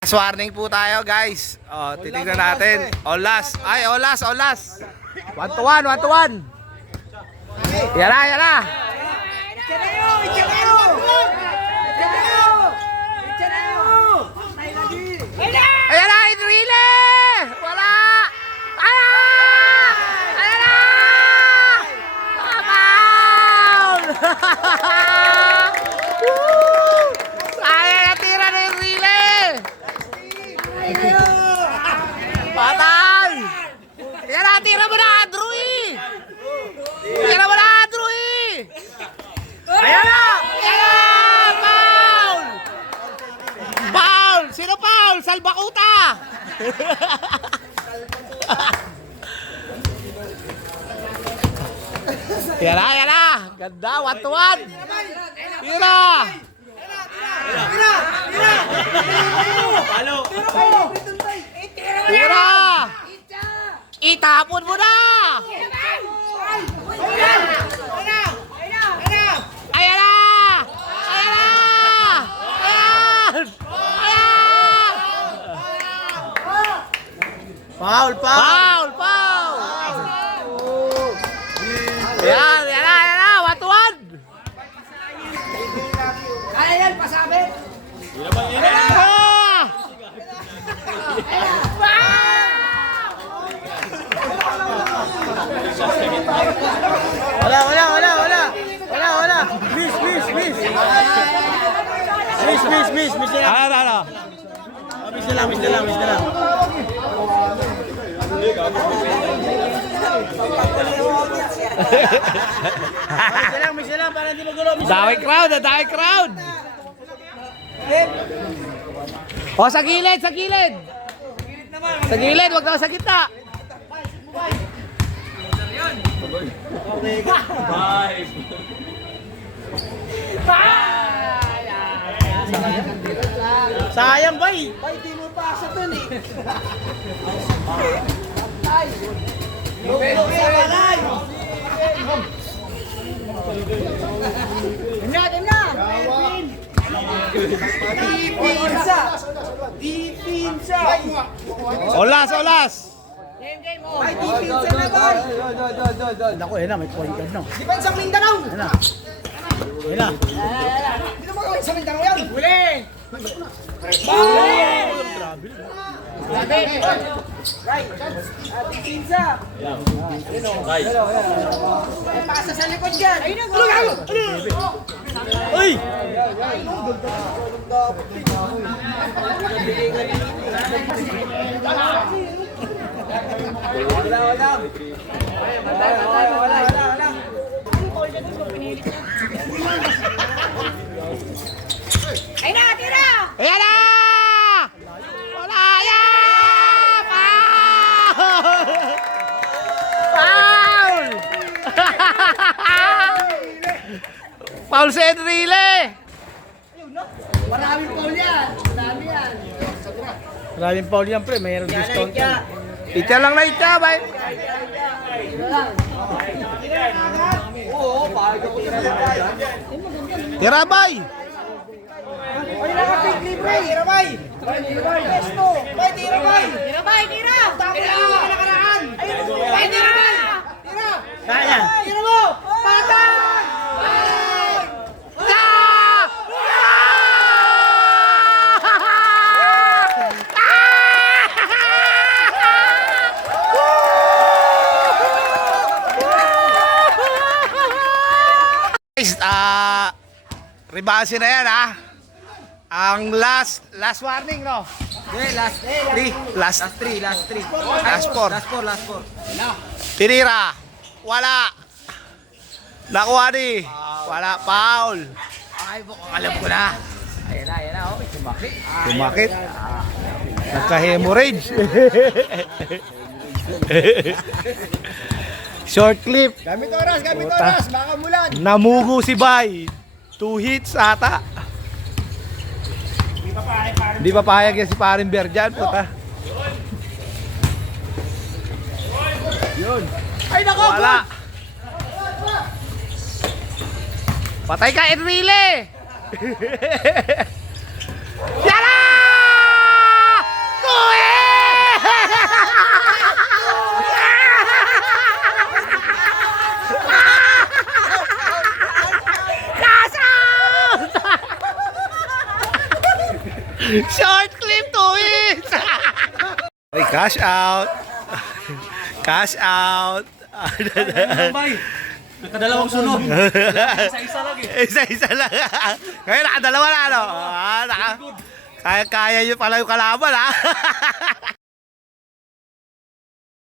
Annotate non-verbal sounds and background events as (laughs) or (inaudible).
Last warning po tayo guys. Oh, titignan natin. Olas. Ay, olas, olas. One to one, one to one. Yan na, yan na. Ayan na, Idrile! Wala! Ayan! Ayan na! Foul! Woo! Sayang na tira ni Idrile! Patay! Yan na, tira mo na, Andrew eh! Tira mo na, Andrew eh! Ayan na! Ayan na! Foul! Foul! Sino foul? Salbakuta! yan na, yan na! Ganda, one to one! Tira! Tira! Itapon mo na! Ayan na! Ayan na! Ayan! Ayan! Foul, foul. Foul! Foul! Ayan! Ayan na! Ayan na! One to one! Kaya yan, pasabi. Ah! Wala, wala, wala, wala. Wala, wala. Miss, miss, miss. Miss, miss, miss, miss na lang. Ano, ano? Ah, Miss na lang, miss na lang, miss na lang. Ah, Miss na lang, miss na lang, para hindi magulo. Miss na Dami lang. crowd! Ang dami crowd! O, sa gilid! Sa gilid! Sa gilid! Huwag na sa gitna! Sayang, bay. Ay, di mo pa sa dun eh. Game na, game na! Depensa! Depensa! Olas! Olas! Game, game, oh! Ay, depensa na ba? Naku, yun na, may point guard na. Depensa ang Mindanao! Yun na. Yun na. Hindi naman kawin sa Mindanao yan! Huli! Grabe! Right! Ah, Depensa! Ay, pasa sa likod yan! Ayun na! Ano yan? Uy! Ayun na, tira! Ayan na! Wala yan! Foul! (laughs) Foul! Foul sa Enrile! Maraming foul yan! Marami yan! Maraming foul yan, pre. Mayroon discount yan. Itya lang na itya, bay. Oo, bakit ako Tira, bay! Ay, nakapig libre! Tira bay! Pesto! Bay, tira bay! Tira bay, tira! Tapos na mga nakaraan! Bay, tira bay! Tira! Kaya. Tira mo! Patay! Ah! Guys, ah, rebase na yan ha. Ang last, last warning no? Okay, last Three, last, Last three, last three. last four. Last four, last four. Tinira. Wala. Nakuha ni. Wala. Foul. Ay, bukang alam ko na. Ayan na, ayan na. Oh, sumakit. Tumakit. Nagka-hemorrhage. (laughs) Short clip. Gamit oras, gamit Puta. oras. Baka mulan. Namugo si Bay. Two hits ata. Hindi pa payag yan si Parin Berjan. Puta. Ay, nako! Wala. Patay ka, Enrile! (laughs) (laughs) Short clip to it! (laughs) Ay, cash out. Cash out. Bay, nakadalawang sunod. Isa-isa lang eh. Isa-isa lang. Ngayon, nakadalawa na, ano? Ah, naka, kaya, kaya nyo pala yung kalaban, ha? (laughs)